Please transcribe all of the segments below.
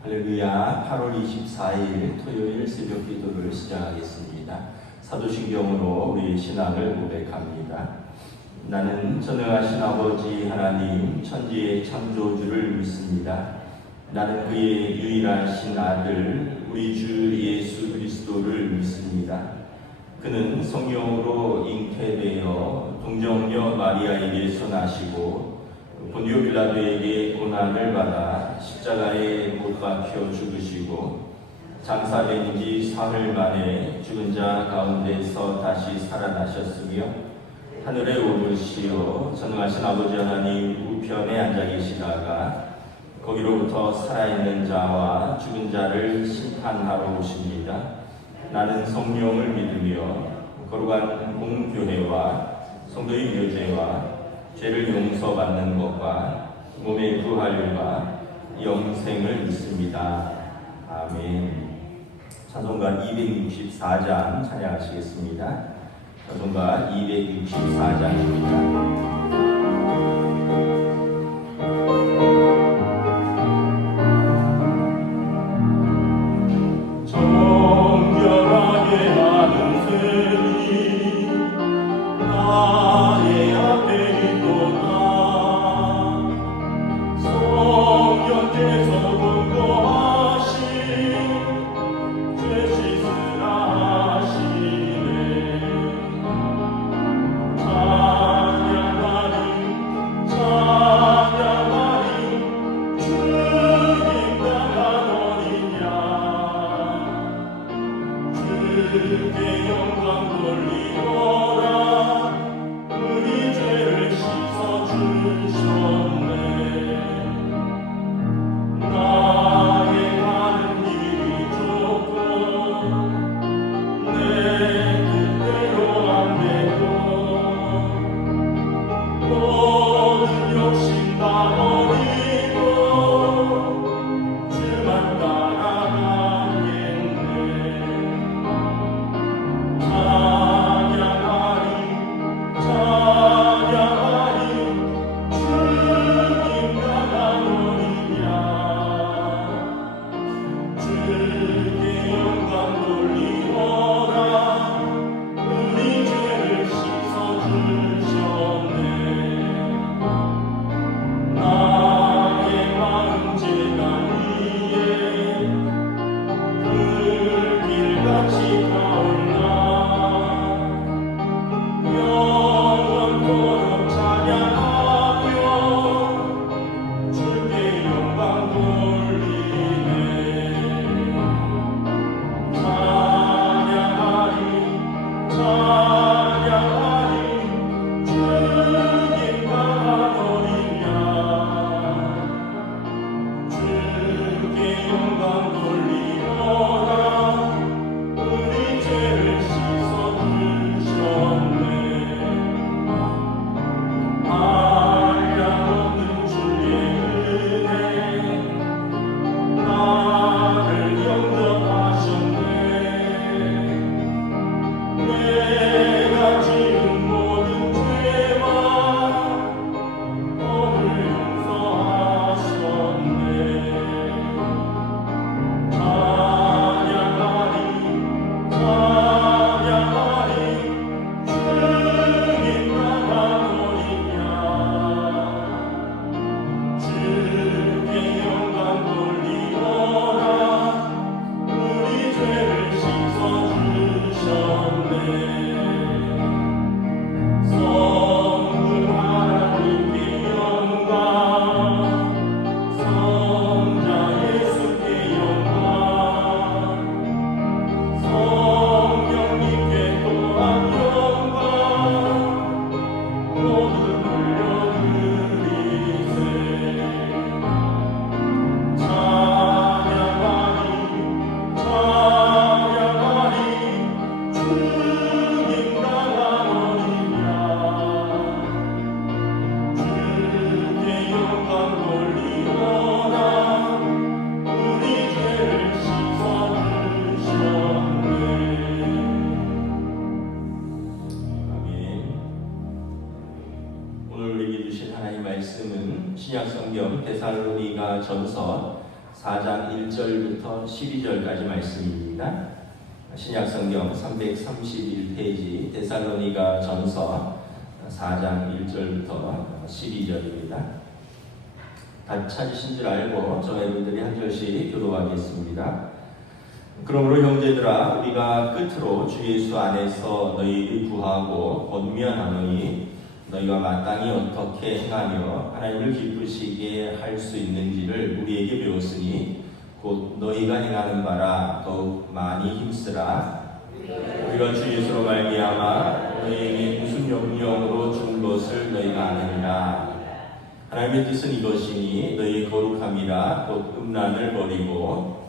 할렐루야. 8월 24일 토요일 새벽 기도를 시작하겠습니다. 사도신경으로 우리 신앙을 고백합니다. 나는 전능하신 아버지 하나님 천지의 창조주를 믿습니다. 나는 그의 유일하신 아들 우리 주 예수 그리스도를 믿습니다. 그는 성령으로 잉태되어 동정녀 마리아에게서 나시고 본디오 빌라도에게 고난을 받아 십자가에 못 박혀 죽으시고 장사된 지 사흘 만에 죽은 자 가운데서 다시 살아나셨으며 하늘에 오르시어 전능하신 아버지 하나님 우편에 앉아 계시다가 거기로부터 살아있는 자와 죽은 자를 심판하러 오십니다. 나는 성령을 믿으며 거룩한 공교회와 성도의 교제와 죄를 용서받는 것과 몸의 부활과 영생을 믿습니다. 아멘. 찬송가 264장 찬양하시겠습니다. 찬송가 264장입니다. 4장 1절부터 12절까지 말씀입니다. 신약성경 331페이지 데살로니가 전서 4장 1절부터 12절입니다. 다 찾으신 줄 알고 저와 여러분들이 한 절씩 교독하겠습니다. 그러므로 형제들아 우리가 끝으로 주 예수 안에서 너희를 구하고 권면하노니 너희가 마땅히 어떻게 행하며 하나님을 기쁘시게 할 수 있는지를 우리에게 배웠으니 곧 너희가 행하는 바라 더욱 많이 힘쓰라. 우리가 주 예수로 말미암아 너희에게 무슨 명령으로 준 것을 너희가 아느니라. 하나님의 뜻은 이것이니 너희의 거룩함이라 곧 음란을 버리고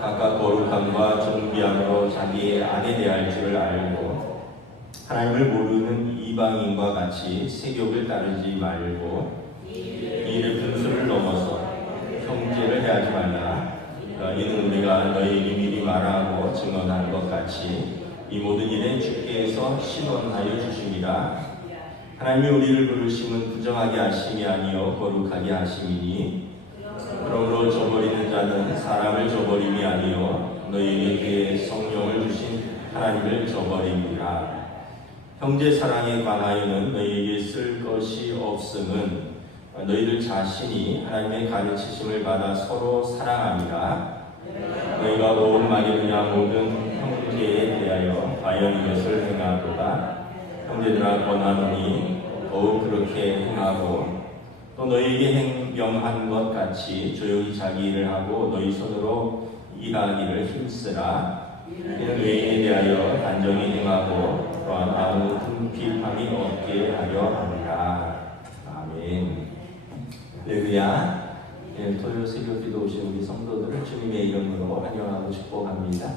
각각 거룩함과 존귀함으로 자기의 아내 대할 줄을 알고 하나님을 모르는 이방인과 같이 세욕을 따르지 말고 이를 분수를 넘어서 형제를 해하지 말라. 이는 우리가 너희에게 미리 말하고 증언한 것 같이 이 모든 일은 주께서 신원하여 주심이라. 하나님이 우리를 부르심은 부정하게 하심이 아니요 거룩하게 하심이니 그러므로 저버리는 자는 사람을 저버림이 아니요 너희에게 그의 성령을 주신 하나님을 저버림이라. 형제 사랑에 관하여는 너희에게 쓸 것이 없음은 너희들 자신이 하나님의 가르치심을 받아 서로 사랑함이라. 너희가 온 마게도냐 모든 형제에 대하여 과연 이것을 행하도다. 형제들아 권하노니 더욱 그렇게 행하고 또 너희에게 행명한 것 같이 조용히 자기 일을 하고 너희 손으로 일하기를 힘쓰라. 이는 외인에 대하여 단정히 행하고 또한 아무 궁핍함이 없게 하려 합니다. 아멘. 할렐루야. 토요 새벽 기도 오신 우리 성도들을 주님의 이름으로 환영하고 축복합니다.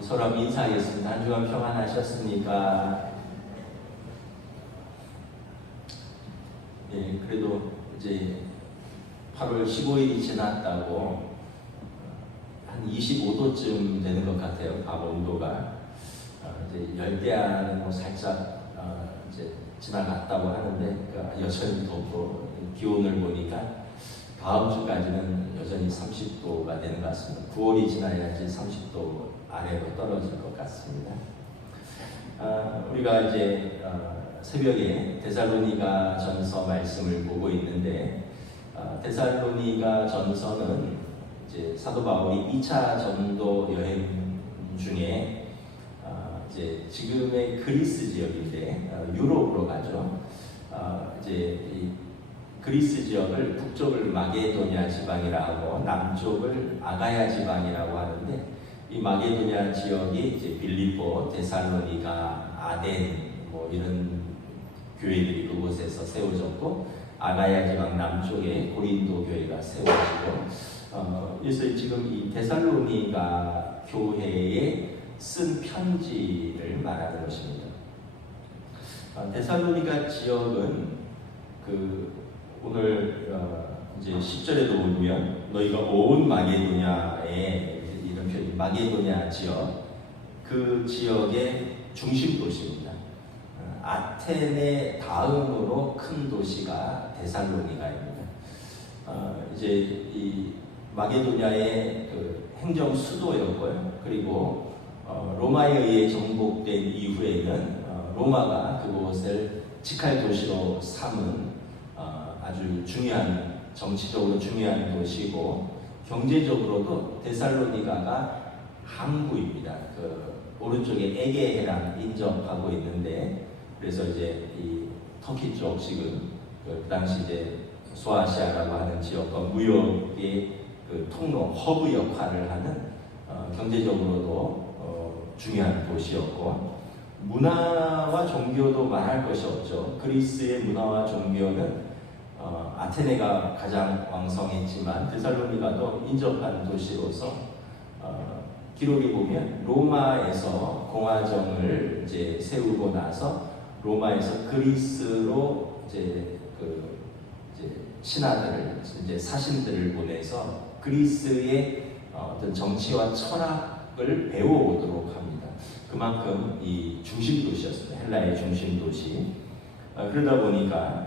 서로 인사하겠습니다. 한 주간 평안하셨습니까? 예, 그래도 이제 8월 15일이 지났다고 한 25도쯤 되는 것 같아요. 밤 온도가 이제 열대야는 뭐 살짝 이제 지나갔다고 하는데 여전히 덥고 기온을 보니까 다음 주까지는 여전히 30도가 되는 것 같습니다. 9월이 지나야지 30도 아래로 떨어질 것 같습니다. 우리가 이제 새벽에 데살로니가 전서 말씀을 보고 있는데 데살로니가 전서는 이제 사도 바울이 2차 전도 여행 중에 이제 지금의 그리스 지역인데 유럽으로 가죠. 이제 이 그리스 지역을 북쪽을 마게도냐 지방이라고 남쪽을 아가야 지방이라고 하는데 이 마게도냐 지역이 이제 빌립보, 데살로니가, 아덴 뭐 이런 교회들이 그곳에서 세워졌고 아가야 지방 남쪽에 고린도 교회가 세워지고 그래서 지금 이 데살로니가 교회에 쓴 편지를 말하는 것입니다. 데살로니가 지역은 오늘 이제 10절에도 보면 너희가 온 마게도냐에 이런 표현 마게도냐 지역 그 지역의 중심 도시입니다. 아테네 다음으로 큰 도시가 데살로니가입니다. 이제 이 마게도냐의 그 행정 수도였고요. 그리고 로마에 의해 정복된 이후에는 로마가 그곳을 직할 도시로 삼은 아주 중요한 정치적으로 중요한 도시고 경제적으로도 데살로니가가 항구입니다. 오른쪽에 에게해랑 인접하고 있는데 그래서 이제 이 터키 쪽 지금 그 당시 이제 소아시아라고 하는 지역과 무역의 통로 허브 역할을 하는 경제적으로도 중요한 도시였고 문화와 종교도 말할 것이 없죠. 그리스의 문화와 종교는 아테네가 가장 왕성했지만 데살로니가도 인접한 도시로서 기록에 보면 로마에서 공화정을 이제 세우고 나서 로마에서 그리스로 이제 신하들을 이제 사신들을 보내서 그리스의 어떤 정치와 철학을 배워오도록 합니다. 그만큼 이 중심 도시였습니다. 헬라의 중심 도시. 그러다 보니까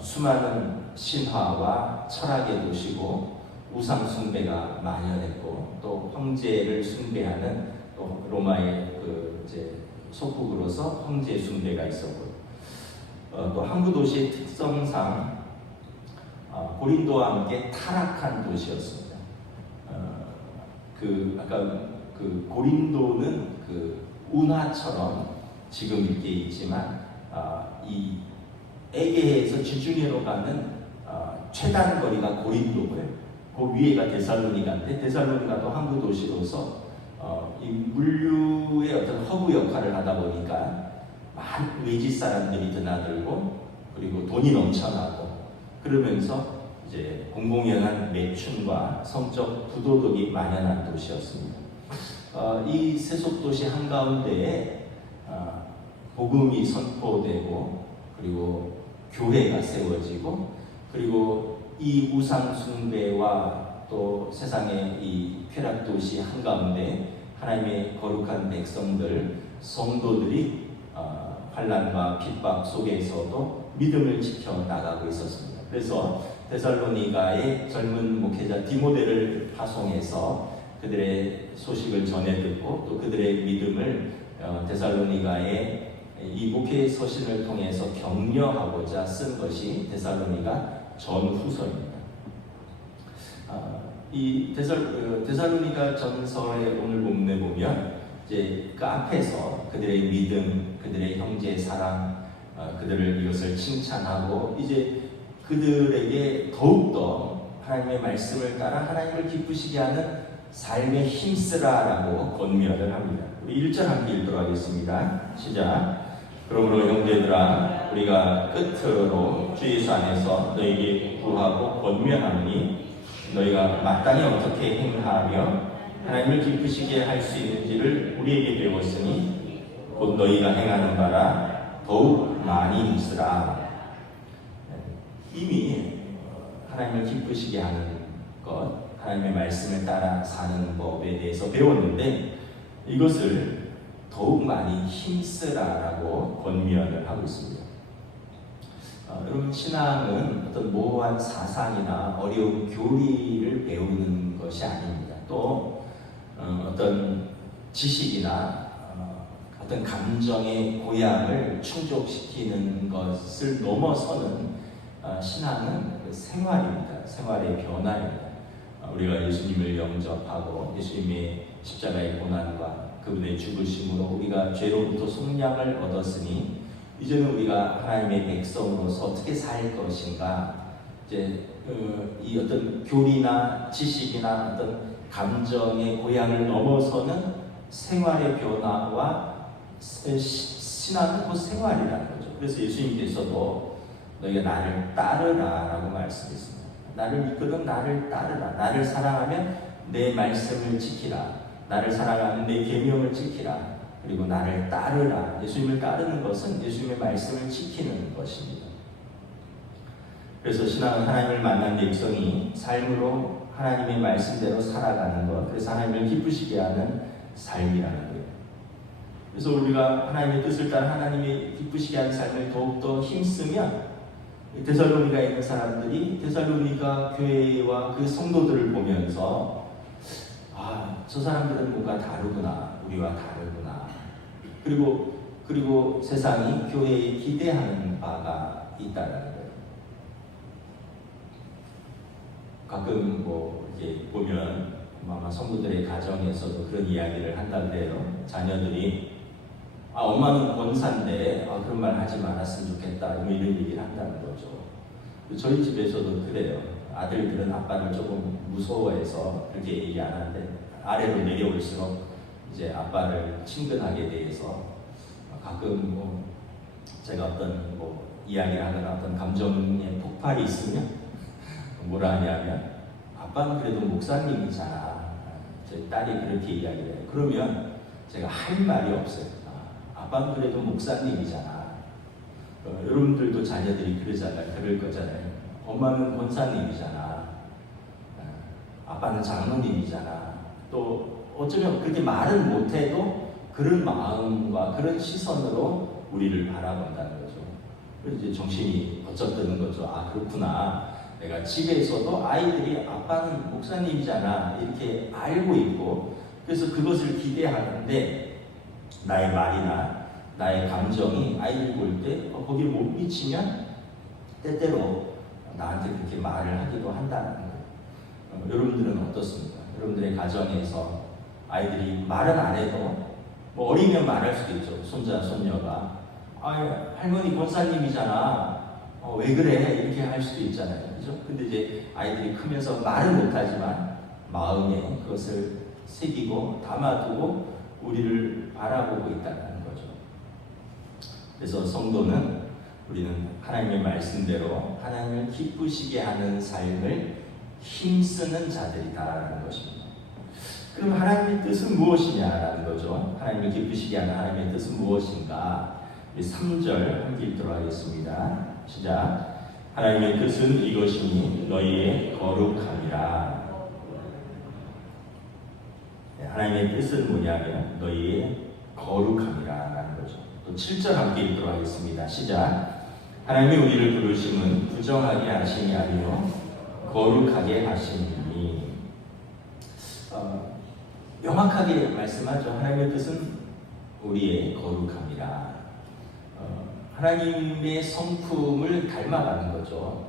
수많은 신화와 철학의 도시고 우상 숭배가 만연했고 또 황제를 숭배하는 또 로마의 그 이제 속국으로서 황제 숭배가 있었고 또 항구 도시의 특성상 고린도와 함께 타락한 도시였습니다. 아까 그 고린도는 그 운하처럼 지금 이렇게 있지만 이 에게에서 지중해로 가는 최단 거리가 고린도고요. 그 위에가 데살로니가인데 데살로니가도 항구 도시로서 이 물류의 어떤 허브 역할을 하다 보니까 많은 외지 사람들이 드나들고 그리고 돈이 넘쳐나고 그러면서 이제 공공연한 매춘과 성적 부도덕이 만연한 도시였습니다. 이 세속도시 한가운데에 복음이 선포되고 그리고 교회가 세워지고 그리고 이 우상 숭배와 또 세상의 이 쾌락도시 한가운데 하나님의 거룩한 백성들, 성도들이 환난과 핍박 속에서도 믿음을 지켜나가고 있었습니다. 그래서 데살로니가의 젊은 목회자 디모데를 파송해서 그들의 소식을 전해 듣고 또 그들의 믿음을 데살로니가의 이 목회 서신을 통해서 격려하고자 쓴 것이 데살로니가 전후서입니다. 이 데살로니가 전서의 오늘 본문에 보면 이제 그 앞에서 그들의 믿음, 그들의 형제의 사랑, 그들을 이것을 칭찬하고 이제 그들에게 더욱더 하나님의 말씀을 따라 하나님을 기쁘시게 하는 삶에 힘쓰라라고 권면을 합니다. 우리 1절 함께 읽도록 하겠습니다. 시작. 그러므로 형제들아 우리가 끝으로 주 예수 안에서 너희에게 구하고 권면하노니 너희가 마땅히 어떻게 행하며 하나님을 기쁘시게 할 수 있는지를 우리에게 배웠으니 곧 너희가 행하는 바라 더욱 많이 힘쓰라. 이미 하나님을 기쁘시게 하는 것, 하나님의 말씀을 따라 사는 법에 대해서 배웠는데 이것을 더욱 많이 힘쓰라라고 권면을 하고 있습니다. 여러분 신앙은 어떤 모호한 사상이나 어려운 교리를 배우는 것이 아닙니다. 또 어떤 지식이나 어떤 감정의 고향을 충족시키는 것을 넘어서는 신앙은 생활입니다. 생활의 변화입니다. 우리가 예수님을 영접하고 예수님의 십자가의 고난과 그분의 죽으심으로 우리가 죄로부터 속량을 얻었으니 이제는 우리가 하나님의 백성으로서 어떻게 살 것인가 이제 이 어떤 교리나 지식이나 어떤 감정의 고향을 넘어서는 생활의 변화와 신앙은 곧 생활이라는 거죠. 그래서 예수님께서도 너희가 나를 따르라라고 말씀했습니다. 나를 믿거든 나를 따르라. 나를 사랑하면 내 말씀을 지키라. 나를 사랑하면 내 계명을 지키라. 그리고 나를 따르라. 예수님을 따르는 것은 예수님의 말씀을 지키는 것입니다. 그래서 신앙은 하나님을 만난 백성이 삶으로 하나님의 말씀대로 살아가는 것, 그래서 하나님을 기쁘시게 하는 삶이라는 거예요. 그래서 우리가 하나님의 뜻을 따라 하나님의 기쁘시게 하는 삶을 더욱더 힘쓰면 데살로니가에 있는 사람들이 데살로니가 교회와 그 성도들을 보면서 저 사람들은 뭔가 다르구나, 우리와 다르구나. 그리고 세상이 교회에 기대하는 바가 있다는 거예요. 가끔 이렇게 보면 아마 성도들의 가정에서도 그런 이야기를 한다는데요. 자녀들이 엄마는 권사인데 그런 말 하지 말았으면 좋겠다 이런 얘기를 한다는 거죠. 저희 집에서도 그래요. 아들들은 아빠를 조금 무서워해서 그렇게 얘기 안 하는데 아래로 내려올수록 이제 아빠를 친근하게 대해서 가끔 제가 어떤 이야기를 하거나 어떤 감정의 폭발이 있으면 뭐라 하냐면 아빠는 그래도 목사님이잖아. 저희 딸이 그렇게 이야기를 해요. 그러면 제가 할 말이 없어요. 아빠는 그래도 목사님이잖아. 여러분들도 자녀들이 그럴 거잖아요. 엄마는 권사님이잖아. 아빠는 장로님이잖아. 또 어쩌면 그렇게 말은 못해도 그런 마음과 그런 시선으로 우리를 바라본다는 거죠. 그래서 이제 정신이 번쩍 드는 거죠. 그렇구나. 내가 집에서도 아이들이 아빠는 목사님이잖아 이렇게 알고 있고, 그래서 그것을 기대하는데 나의 말이나 나의 감정이 아이들 볼 때 거기에 못 미치면 때때로 나한테 그렇게 말을 하기도 한다는 거예요. 여러분들은 어떻습니까? 여러분들의 가정에서 아이들이 말은 안 해도 뭐 어리면 말할 수도 있죠. 손자, 손녀가 할머니 권사님이잖아. 왜 그래? 이렇게 할 수도 있잖아요. 그죠? 근데 이제 아이들이 크면서 말은 못하지만 마음에 그것을 새기고 담아두고 우리를 바라보고 있다는 거죠. 그래서 성도는 우리는 하나님의 말씀대로 하나님을 기쁘시게 하는 삶을 힘쓰는 자들이다라는 것입니다. 그럼 하나님의 뜻은 무엇이냐라는 거죠. 하나님을 기쁘시게 하는 하나님의 뜻은 무엇인가? 3절 함께 읽도록 하겠습니다. 시작. 하나님의 뜻은 이것이니 너희의 거룩함이라. 하나님의 뜻은 뭐냐면 너희의 거룩함이라는 거죠. 또 7절 함께 읽도록 하겠습니다. 시작. 하나님이 우리를 부르심은 부정하게 하심이 아니요 거룩하게 하심이니. 명확하게 말씀하죠. 하나님의 뜻은 우리의 거룩함이라. 하나님의 성품을 닮아가는 거죠.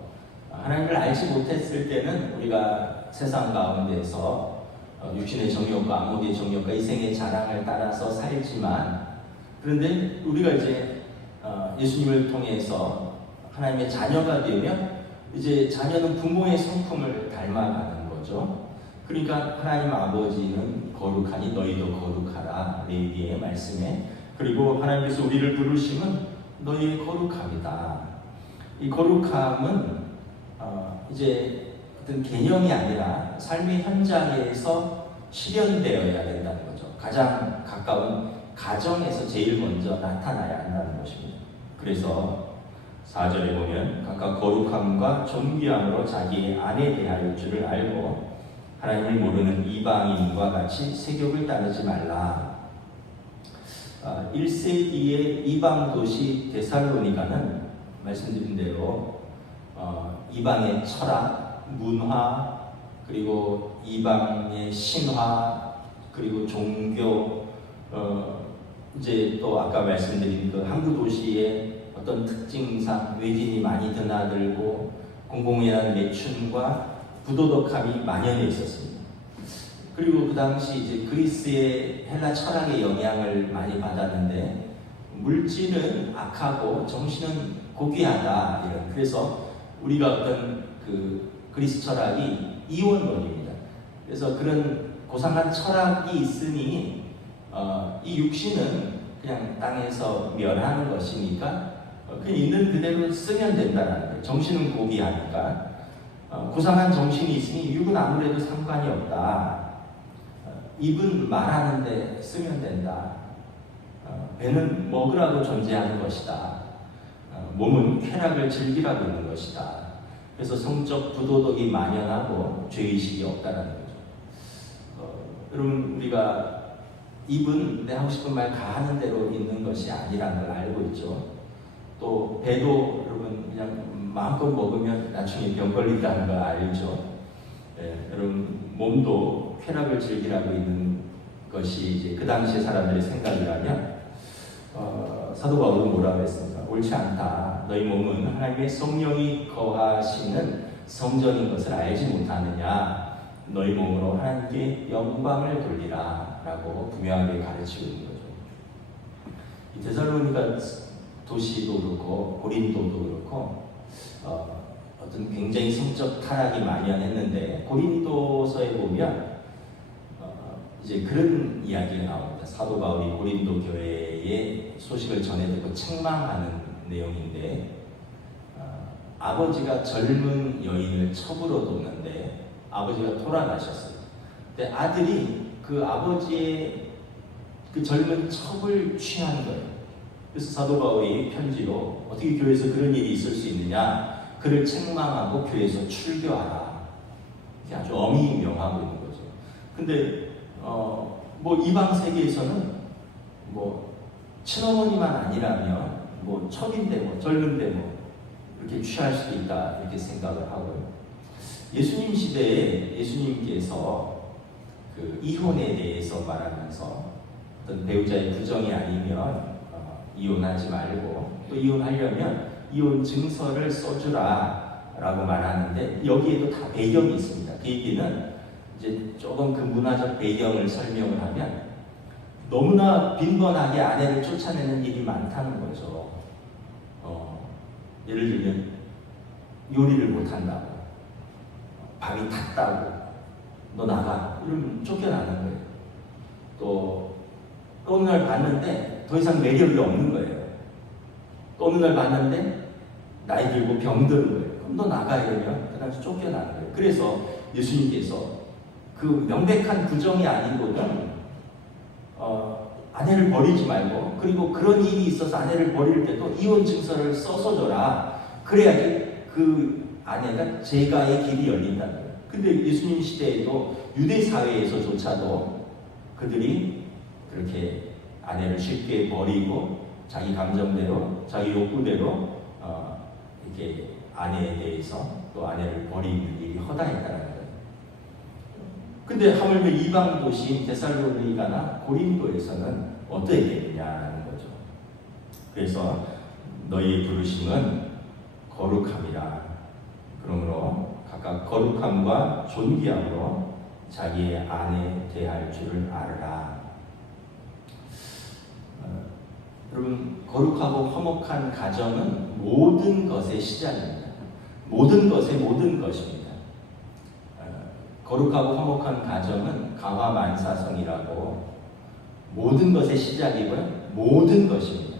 하나님을 알지 못했을 때는 우리가 세상 가운데서 육신의 정욕과 안목의 정욕과 이생의 자랑을 따라서 살지만, 그런데 우리가 이제 예수님을 통해서 하나님의 자녀가 되면 이제 자녀는 부모의 성품을 닮아가는 거죠. 그러니까 하나님 아버지는 거룩하니 너희도 거룩하라, 레위기의 말씀에. 그리고 하나님께서 우리를 부르심은 너희의 거룩함이다. 이 거룩함은 이제 어떤 개념이 아니라 삶의 현장에서 실현되어야 된다는 거죠. 가장 가까운 가정에서 제일 먼저 나타나야 한다는 것입니다. 그래서 4절에 보면 각각 거룩함과 존귀함으로 자기의 아내 대할 줄을 알고 하나님을 모르는 이방인과 같이 세욕을 따르지 말라. 1세기의 이방 도시 데살로니가는 말씀드린 대로 이방의 철학, 문화, 그리고 이방의 신화, 그리고 종교, 이제 또 아까 말씀드린 그 항구 도시의 어떤 특징상 외진이 많이 드나들고 공공연한 매춘과 부도덕함이 만연해 있었습니다. 그리고 그 당시 이제 그리스의 헬라 철학의 영향을 많이 받았는데 물질은 악하고 정신은 고귀하다 이런. 그래서 우리가 어떤 그 그리스 철학이 이원론입니다. 그래서 그런 고상한 철학이 있으니 이 육신은 그냥 땅에서 멸하는 것이니까 그냥 있는 그대로 쓰면 된다는 거예요. 정신은 고귀하니까. 고상한 정신이 있으니 육은 아무래도 상관이 없다. 입은 말하는데 쓰면 된다. 배는 먹으라고 존재하는 것이다. 몸은 쾌락을 즐기라고 있는 것이다. 그래서 성적 부도덕이 만연하고 죄의식이 없다는 거죠. 여러분, 우리가 입은 내 하고 싶은 말 다 하는 대로 있는 것이 아니라는 걸 알고 있죠. 또 배도 여러분 그냥 마음껏 먹으면 나중에 병 걸린다는 걸 알죠. 여러분 몸도 쾌락을 즐기라고 있는 것이 이제 그 당시의 사람들의 생각이라면 사도 바울은 뭐라고 했습니까? 옳지 않다. 너희 몸은 하나님의 성령이 거하시는 성전인 것을 알지 못하느냐. 너희 몸으로 하나님께 영광을 돌리라 라고 분명하게 가르치고 있는 거죠. 이 데살로니가 도시도 그렇고 고린도도 그렇고 어떤 굉장히 성적 타락이 만연했는데 고린도서에 보면 이제 그런 이야기가 나옵니다. 사도 바울이 고린도 교회의 소식을 전해 듣고 책망하는 내용인데 아버지가 젊은 여인을 첩으로 뒀는데 아버지가 돌아가셨어요. 근데 아들이 그 아버지의 그 젊은 첩을 취한 거예요. 그래서 사도 바울이 편지로 어떻게 교회에서 그런 일이 있을 수 있느냐, 그를 책망하고 교회에서 출교하라. 이렇게 아주 엄히 명하고 있는 거죠. 근데 뭐 이방 세계에서는 뭐 친어머니만 아니라면 뭐 첩인데 뭐 젊은데 뭐 이렇게 취할 수도 있다 이렇게 생각을 하고요. 예수님 시대에 예수님께서 그 이혼에 대해서 말하면서 어떤 배우자의 부정이 아니면 이혼하지 말고, 또 이혼하려면 이혼 증서를 써주라 라고 말하는데, 여기에도 다 배경이 있습니다. 그 얘기는 이제 조금 그 문화적 배경을 설명을 하면, 너무나 빈번하게 아내를 쫓아내는 일이 많다는 거죠. 예를 들면 요리를 못한다고, 밥이 탔다고, 너 나가 이러면 쫓겨나는 거예요. 또 어느 날 봤는데 더 이상 매력이 없는 거예요. 또 어느 날 봤는데 나이 들고 병든 거예요. 그럼 너 나가 이러면 그 당시 쫓겨나는 거예요. 그래서 예수님께서 그 명백한 부정이 아니고는 아내를 버리지 말고, 그리고 그런 일이 있어서 아내를 버릴 때도 이혼 증서를 써서 줘라. 그래야지 그 아내가 재가의 길이 열린다는 거예요. 근데 예수님 시대에도 유대 사회에서조차도 그들이 그렇게 아내를 쉽게 버리고 자기 감정대로, 자기 욕구대로 이렇게 아내에 대해서 또 아내를 버리는 일이 허다했다는 거예요. 근데 하물며 이방 도시인 데살로니가나 고린도에서는 어떻게 되느냐는 거죠. 그래서 너희의 부르심은 거룩함이라. 그러므로 각각 거룩함과 존귀함으로 자기의 아내 대할 줄을 알으라. 여러분, 거룩하고 화목한 가정은 모든 것의 시작입니다. 모든 것의 모든 것입니다. 거룩하고 화목한 가정은 가화만사성이라고 모든 것의 시작이고요, 모든 것입니다.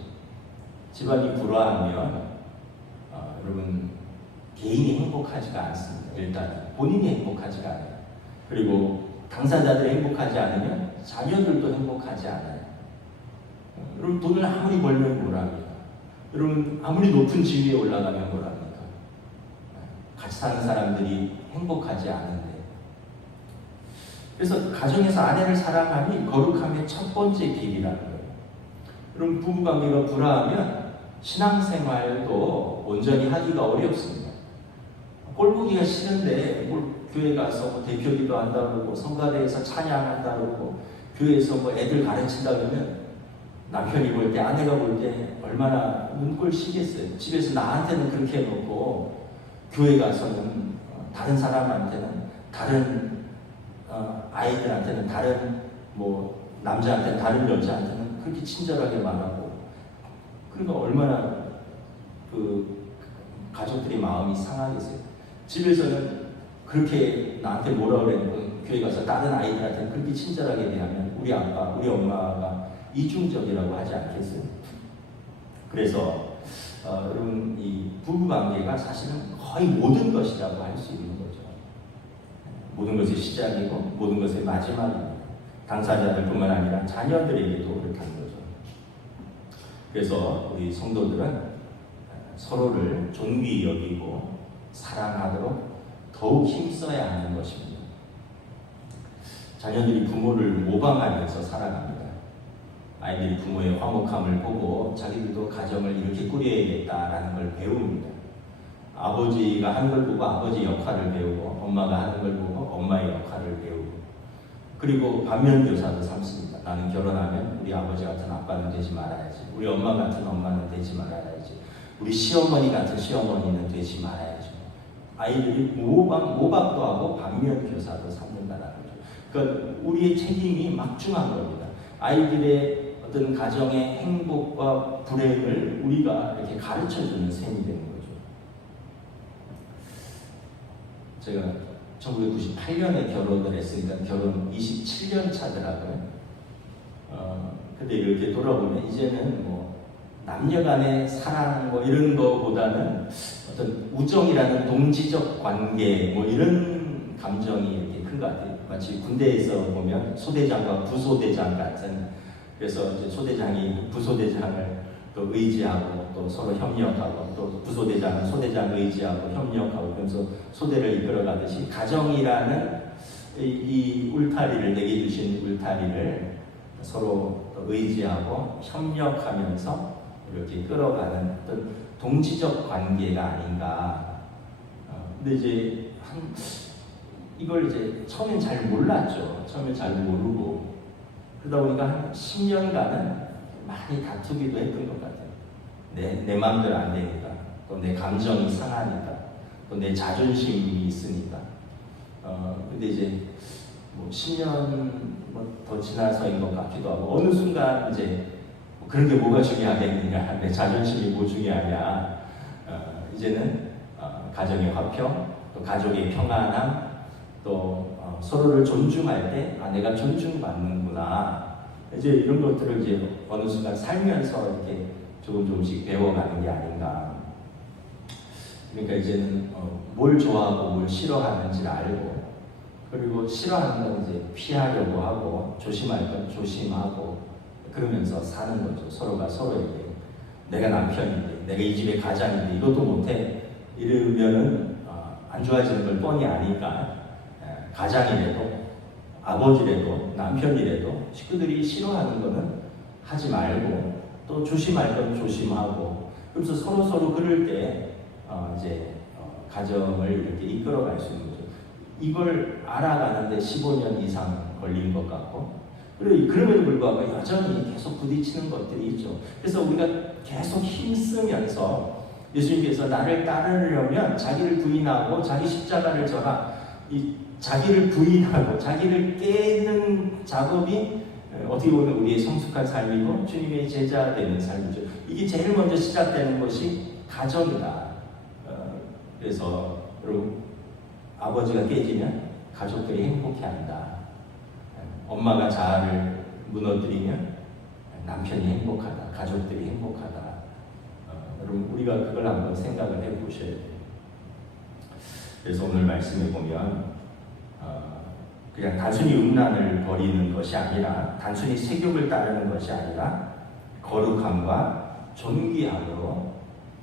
집안이 불화하면 여러분, 개인이 행복하지가 않습니다. 일단 본인이 행복하지가 않아요. 그리고 당사자들이 행복하지 않으면 자녀들도 행복하지 않아요. 여러분, 돈을 아무리 벌면 뭐랍니까? 여러분, 아무리 높은 지위에 올라가면 뭐랍니까? 같이 사는 사람들이 행복하지 않은데. 그래서 가정에서 아내를 사랑함이 거룩함의 첫 번째 길이라는 거예요. 여러분, 부부관계가 불화하면 신앙생활도 온전히 하기가 어렵습니다. 꼴보기가 싫은데 뭘 교회 가서 뭐 대표기도 한다 그러고, 성가대에서 찬양한다 그러고, 교회에서 뭐 애들 가르친다 그러면 남편이 볼 때, 아내가 볼 때 얼마나 눈꼴 시겠어요. 집에서 나한테는 그렇게 해놓고 교회 가서는 다른 사람한테는, 다른 아이들한테는, 다른 뭐 남자한테는, 다른 여자한테는 그렇게 친절하게 말하고, 그러니까 얼마나 그 가족들이 마음이 상하겠어요. 집에서는 그렇게 나한테 뭐라 그랬고, 교회 가서 다른 아이들한테는 그렇게 친절하게 대하면 우리 아빠, 우리 엄마가 이중적이라고 하지 않겠어요? 그래서 여러분, 이 부부관계가 사실은 거의 모든 것이라고 할 수 있는 거죠. 모든 것의 시작이고 모든 것의 마지막입니다. 당사자들뿐만 아니라 자녀들에게도 그렇다는 거죠. 그래서 우리 성도들은 서로를 존귀히 여기고 사랑하도록 더욱 힘써야 하는 것입니다. 자녀들이 부모를 모방하면서 살아갑니다. 아이들이 부모의 화목함을 보고 자기들도 가정을 이렇게 꾸려야겠다라는 걸 배웁니다. 아버지가 하는 걸 보고 아버지 역할을 배우고, 엄마가 하는 걸 보고 엄마의 역할을 배우고, 그리고 반면교사도 삼습니다. 나는 결혼하면 우리 아버지 같은 아빠는 되지 말아야지, 우리 엄마 같은 엄마는 되지 말아야지, 우리 시어머니 같은 시어머니는 되지 말아야지. 아이들이 모방도 하고 반면교사도 삼는다는 거죠. 그러니까 우리의 책임이 막중한 겁니다. 아이들의 어떤 가정의 행복과 불행을 우리가 이렇게 가르쳐주는 셈이 되는 거죠. 제가 1998년에 결혼을 했으니까 결혼 27년 차더라고요. 근데 이렇게 돌아보면 이제는 뭐 남녀 간의 사랑 뭐 이런 거보다는 어떤 우정이라는 동지적 관계 뭐 이런 감정이 이렇게 큰 것 같아요. 마치 군대에서 보면 소대장과 부소대장 같은, 그래서 이제 소대장이 부소대장을 또 의지하고 또 서로 협력하고, 또 부소대장은 소대장을 의지하고 협력하고, 그러면서 소대를 이끌어가듯이 가정이라는 이 울타리를, 내게 주신 울타리를 서로 의지하고 협력하면서 이렇게 끌어가는 어떤 동지적 관계가 아닌가. 근데 이제 이걸 이제 처음엔 잘 몰랐죠. 처음엔 잘 모르고 그러다 보니까 한 10년간은 많이 다투기도 했던 것 같아요. 내 마음대로 안 되니까, 또 내 감정이 상하니까, 또 내 자존심이 있으니까. 근데 이제 뭐 10년 더 지나서인 것 같기도 하고, 어느 순간 이제 그런 게 뭐가 중요하겠느냐, 내 자존심이 뭐 중요하냐. 이제는 가정의 화평, 또 가족의 평안함, 또 서로를 존중할 때 내가 존중받는구나. 이제 이런 것들을 이제 어느 순간 살면서 이렇게 조금씩 배워가는 게 아닌가. 그러니까 이제는 뭘 좋아하고 뭘 싫어하는지를 알고, 그리고 싫어하는 건 이제 피하려고 하고, 조심할 건 조심하고, 그러면서 사는 거죠. 서로가 서로에게. 내가 남편인데, 내가 이 집의 가장인데 이것도 못해. 이러면은 안 좋아지는 걸 뻔히 아니까, 가장이라도 아버지라도 남편이라도 식구들이 싫어하는 거는 하지 말고, 또 조심할 건 조심하고, 그래서 서로 그럴 때 이제 가정을 이렇게 이끌어갈 수 있는 거죠. 이걸 알아가는데 15년 이상 걸린 것 같고, 그리고 그럼에도 불구하고 여전히 계속 부딪히는 것들이 있죠. 그래서 우리가 계속 힘쓰면서 예수님께서 나를 따르려면 자기를 부인하고 자기 십자가를 져라. 이 자기를 부인하고 자기를 깨는 작업이 어떻게 보면 우리의 성숙한 삶이고 주님의 제자 되는 삶이죠. 이게 제일 먼저 시작되는 것이 가정이다. 그래서 여러분, 아버지가 깨지면 가족들이 행복해한다. 엄마가 자아를 무너뜨리면 남편이 행복하다. 가족들이 행복하다. 여러분, 우리가 그걸 한번 생각을 해보셔야 돼요. 그래서 오늘 말씀에 보면 그냥 단순히 음란을 버리는 것이 아니라, 단순히 세욕을 따르는 것이 아니라 거룩함과 존귀함으로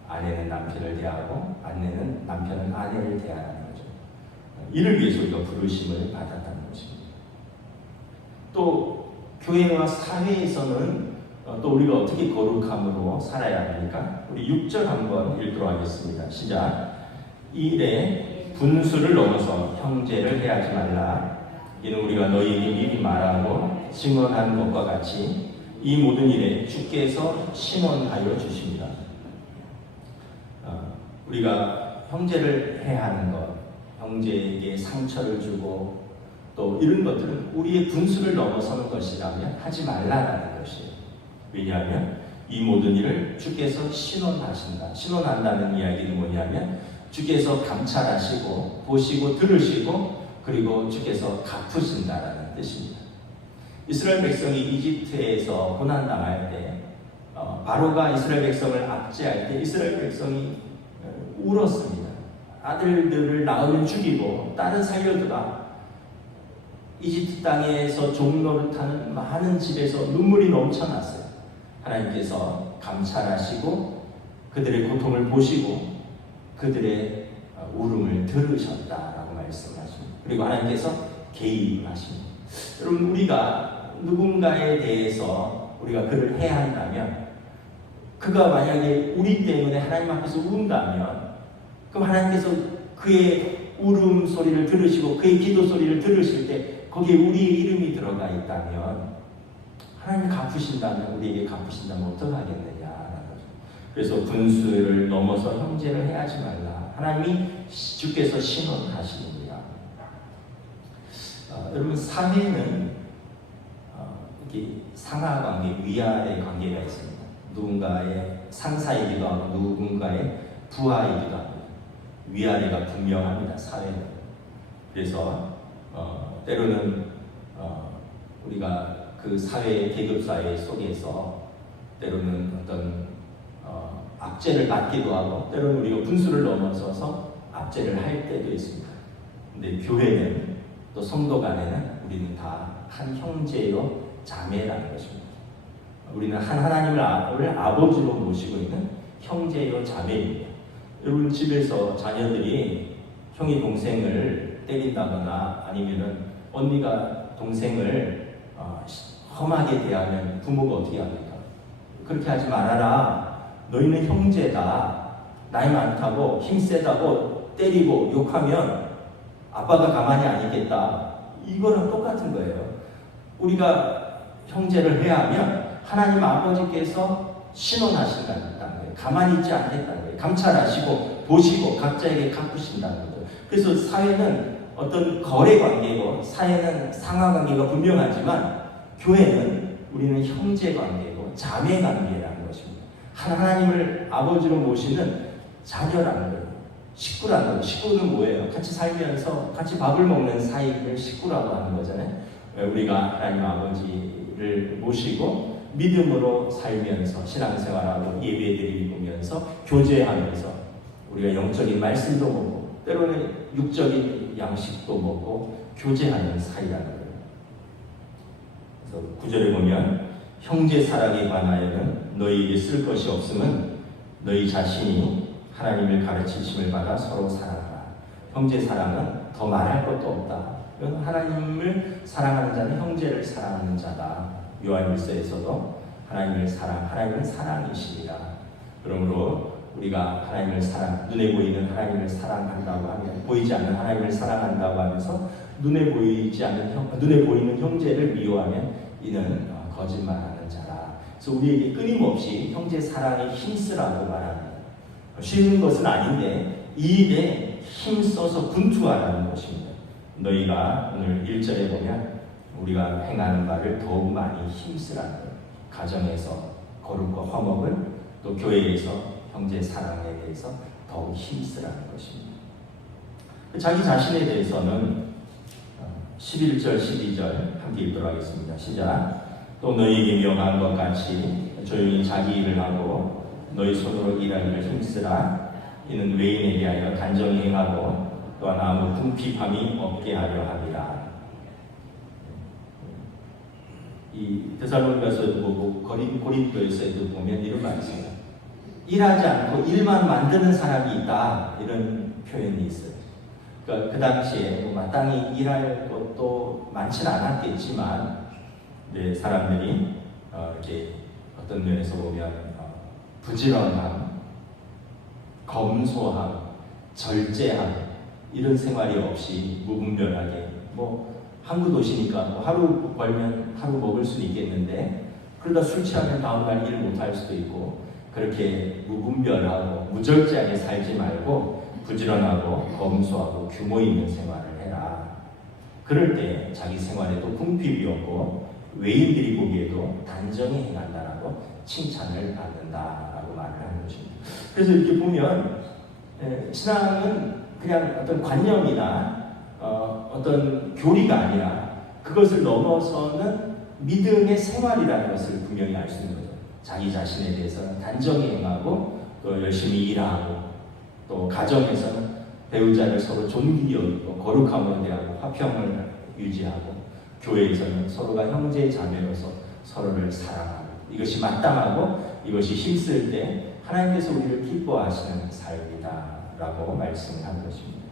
아내는 남편을 대하고 남편은 아내를 대하는 거죠. 이를 위해서 우리가 부르심을 받았다는 것입니다. 또 교회와 사회에서는 또 우리가 어떻게 거룩함으로 살아야 합니까? 우리 6절 한번 읽도록 하겠습니다. 시작. 이에 분수를 넘어서 형제를 해하지 말라. 이는 우리가 너희에게 미리 말하고 증언한 것과 같이 이 모든 일에 주께서 신원하여 주십니다. 우리가 형제를 해하는 것, 형제에게 상처를 주고 또 이런 것들은 우리의 분수를 넘어서는 것이라면 하지 말라라는 것이에요. 왜냐하면 이 모든 일을 주께서 신원하신다. 신원한다는 이야기는 뭐냐면 주께서 감찰하시고 보시고 들으시고 그리고 주께서 갚으신다라는 뜻입니다. 이스라엘 백성이 이집트에서 고난당할 때 바로가 이스라엘 백성을 압제할 때 이스라엘 백성이 울었습니다. 아들들을 낳으면 죽이고 딸은 살려두라. 이집트 땅에서 종노릇하는 많은 집에서 눈물이 넘쳐났어요. 하나님께서 감찰하시고 그들의 고통을 보시고 그들의 울음을 들으셨다라고 말씀하십니다. 그리고 하나님께서 개입하십니다. 여러분, 우리가 누군가에 대해서 우리가 그를 해야 한다면, 그가 만약에 우리 때문에 하나님 앞에서 운다면, 그럼 하나님께서 그의 울음 소리를 들으시고 그의 기도 소리를 들으실 때 거기에 우리의 이름이 들어가 있다면, 하나님 갚으신다면, 우리에게 갚으신다면 어떡하겠느냐. 그래서 분수를 넘어서 형제를 해하지 말라. 하나님이 주께서 신원하십니다. 여러분, 사회는 이렇게 상하 관계, 위아래 관계가 있습니다. 누군가의 상사이기도 하고 누군가의 부하이기도 합니다. 위아래가 분명합니다. 사회는. 그래서 때로는 우리가 그 사회, 계급사회 속에서 때로는 어떤 압제를 받기도 하고 때로는 우리가 분수를 넘어서서 압제를 할 때도 있습니다. 근데 교회는 또 성도 간에는 우리는 다 한 형제요 자매라는 것입니다. 우리는 한 하나님을 아버지로 모시고 있는 형제요 자매입니다. 여러분, 집에서 자녀들이 형이 동생을 때린다거나 아니면은 언니가 동생을 험하게 대하면 부모가 어떻게 합니까? 그렇게 하지 말아라. 너희는 형제다. 나이 많다고 힘세다고 때리고 욕하면 아빠가 가만히 안 있겠다. 이거랑 똑같은 거예요. 우리가 형제를 회하면 하나님 아버지께서 신원하신다는 거예요. 가만히 있지 않겠다는 거예요. 감찰하시고 보시고 각자에게 갚으신다는 거예요. 그래서 사회는 어떤 거래 관계고 사회는 상하 관계가 분명하지만 교회는 우리는 형제 관계고 자매 관계라는 것입니다. 하나님을 아버지로 모시는 자녀라는 거예요. 식구라는 거예요. 식구는 뭐예요? 같이 살면서 같이 밥을 먹는 사이를 식구라고 하는 거잖아요. 우리가 하나님 아버지를 모시고 믿음으로 살면서 신앙생활하고 예배드리면서 교제하면서 우리가 영적인 말씀도 먹고 때로는 육적인 양식도 먹고 교제하는 사이라는 거예요. 그래서 9절에 보면 형제 사랑에 관하여는 너희에게 쓸 것이 없음은 너희 자신이 하나님을 가르치심을 받아 서로 사랑하라. 형제 사랑은 더 말할 것도 없다. 하나님을 사랑하는 자는 형제를 사랑하는 자다. 요한일서에서도 하나님은 사랑이시니라. 그러므로 우리가 하나님을 눈에 보이는 하나님을 사랑한다고 하면 보이지 않는 하나님을 사랑한다고 하면서 눈에 보이는 형제를 미워하면 이는 거짓말하는 자라. 그래서 우리에게 끊임없이 형제 사랑에 힘쓰라고 말합니다. 쉬는 것은 아닌데 이 일에 힘써서 분투하라는 것입니다. 너희가 오늘 1절에 보면 우리가 행하는 바를 더욱 많이 힘쓰라는 거예요. 가정에서 거룩과 화목을 또 교회에서 형제 사랑에 대해서 더욱 힘쓰라는 것입니다. 자기 자신에 대해서는 11절, 12절 함께 읽도록 하겠습니다. 시작. 또 너희에게 명한 것 같이 조용히 자기 일을 하고 너희 손으로 일하기를 힘쓰라. 이는 외인에 대하여 단정히 행하고 또한 아무 궁핍함이 없게 하려 함이라. 이 데살로니가서 고린도에서도 보면 이런 말이 있습니다. 일하지 않고 일만 만드는 사람이 있다. 이런 표현이 있어요. 그러니까 그 당시에 마땅히 일할 것도 많지는 않았겠지만 사람들이 이렇게 어떤 면에서 보면 부지런함, 검소함, 절제함 이런 생활이 없이 무분별하게 항구 도시니까 하루 벌면 하루 먹을 수는 있겠는데 그러다 술 취하면 다음날 일 못할 수도 있고 그렇게 무분별하고 무절제하게 살지 말고 부지런하고 검소하고 규모 있는 생활을 해라. 그럴 때 자기 생활에도 궁핍이 없고 외인들이 보기에도 단정히 행한다라고 칭찬을 받는다라고 말을 하는 것입니다. 그래서 이렇게 보면 신앙은 그냥 어떤 관념이나 어떤 교리가 아니라 그것을 넘어서는 믿음의 생활이라는 것을 분명히 알 수 있는 거죠. 자기 자신에 대해서는 단정히 행하고 또 열심히 일하고 또 가정에서는 배우자를 서로 존귀히 여기고 거룩함으로 대하고 화평을 유지하고 교회에서는 서로가 형제 자매로서 서로를 사랑하고 이것이 마땅하고 이것이 힘쓸 때 하나님께서 우리를 기뻐하시는 삶이다라고 말씀한 것입니다.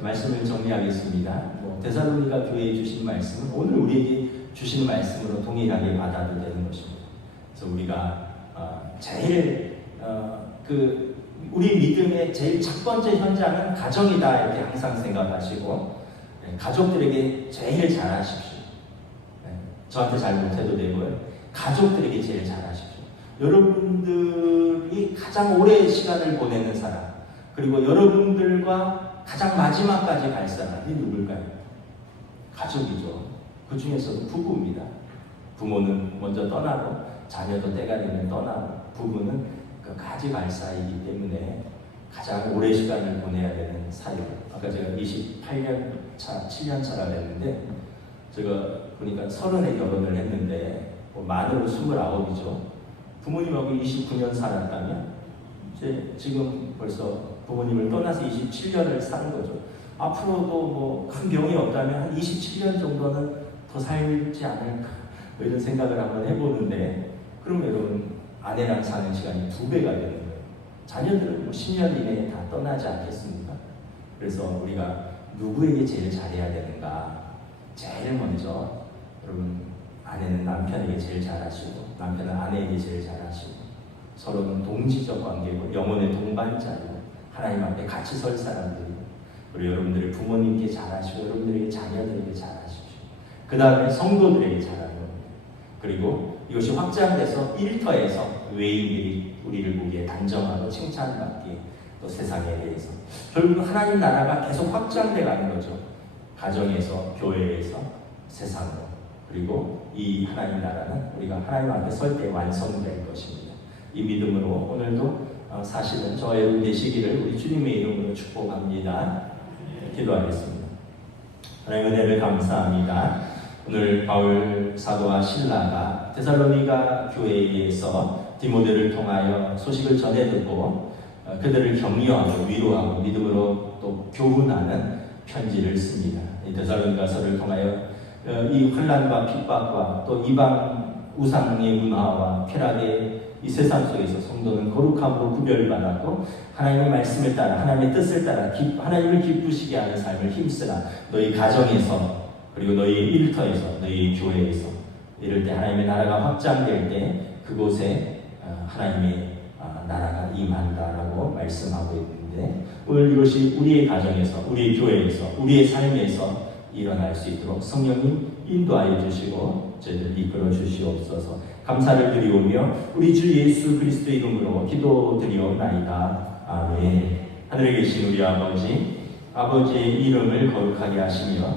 말씀을 정리하겠습니다. 데살로니가 교회에 주신 말씀은 오늘 우리에게 주신 말씀으로 동일하게 받아도 되는 것입니다. 그래서 우리가 제일 우리 믿음의 제일 첫 번째 현장은 가정이다 이렇게 항상 생각하시고 가족들에게 제일 잘하십시오. 저한테 잘 못해도 되고요. 가족들에게 제일 잘하십시오. 여러분들이 가장 오래 시간을 보내는 사람 그리고 여러분들과 가장 마지막까지 갈 사람이 누굴까요? 가족이죠. 그 중에서도 부부입니다. 부모는 먼저 떠나고 자녀도 때가 되면 떠나고 부부는 끝까지 갈 사이이기 때문에 가장 오래 시간을 보내야 되는 사이예요. 아까 제가 28년 차, 7년 차라 그랬는데 제가 보니까 30에 결혼을 했는데 만으로 29이죠. 부모님하고 29년 살았다면 이제 지금 벌써 부모님을 떠나서 27년을 사는 거죠. 앞으로도 큰 병이 없다면 한 27년 정도는 더 살지 않을까 이런 생각을 한번 해보는데 그럼 여러분 아내랑 사는 시간이 2배가 되는 거예요. 자녀들은 10년 이내에 다 떠나지 않겠습니까? 그래서 우리가 누구에게 제일 잘해야 되는가? 제일 먼저 여러분 아내는 남편에게 제일 잘하시고 남편은 아내에게 제일 잘하시고 서로는 동지적 관계고 영혼의 동반자이고 하나님 앞에 같이 설 사람들이고 그리고 여러분들의 부모님께 잘하시고 여러분들에게 자녀들에게 잘하십시오. 그 다음에 성도들에게 잘하는 겁니다. 그리고 이것이 확장돼서 일터에서 외인들이 우리를 보기에 단정하고 칭찬받기에 또 세상에 대해서 결국 하나님 나라가 계속 확장돼 가는 거죠. 가정에서, 교회에서, 세상으로. 그리고 이 하나님 나라는 우리가 하나님 앞에 설 때 완성될 것입니다. 이 믿음으로 오늘도 사실은 저 여러분 되시기를 우리 주님의 이름으로 축복합니다. 기도하겠습니다. 하나님 은혜를 감사합니다. 오늘 바울 사도와 실라가 데살로니가 교회에서 디모데를 통하여 소식을 전해 듣고 그들을 격려하고 위로하고 믿음으로 또 교훈하는 편지를 씁니다. 이 데살로니가서를 통하여 이 혼란과 핍박과 또 이방 우상의 문화와 쾌락의 이 세상 속에서 성도는 거룩함으로 구별받았고 하나님의 말씀을 따라 하나님의 뜻을 따라 하나님을 기쁘시게 하는 삶을 힘쓰라. 너희 가정에서 그리고 너희 일터에서 너희 교회에서 이럴 때 하나님의 나라가 확장될 때 그곳에 하나님의 나라가 임한다라고 말씀하고 있는데 오늘 이것이 우리의 가정에서 우리의 교회에서 우리의 삶에서 일어날 수 있도록 성령님 인도하여 주시고 저희를 이끌어 주시옵소서. 감사를 드리오며 우리 주 예수 그리스도 이름으로 기도드리옵나이다. 아멘. 하늘에 계신 우리 아버지, 아버지의 이름을 거룩하게 하시며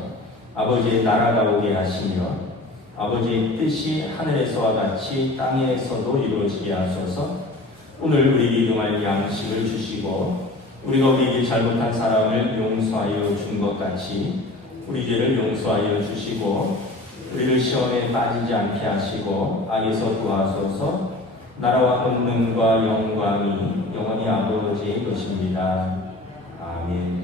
아버지의 나라가 오게 하시며 아버지의 뜻이 하늘에서와 같이 땅에서도 이루어지게 하소서. 오늘 우리에게 일용할 양식을 주시고 우리가 우리에게 잘못한 사람을 용서하여 준 것 같이 우리 죄를 용서하여 주시고 우리를 시험에 빠지지 않게 하시고 악에서 구하소서. 나라와 권능과 영광이 영원히 아버지의 것입니다. 아멘.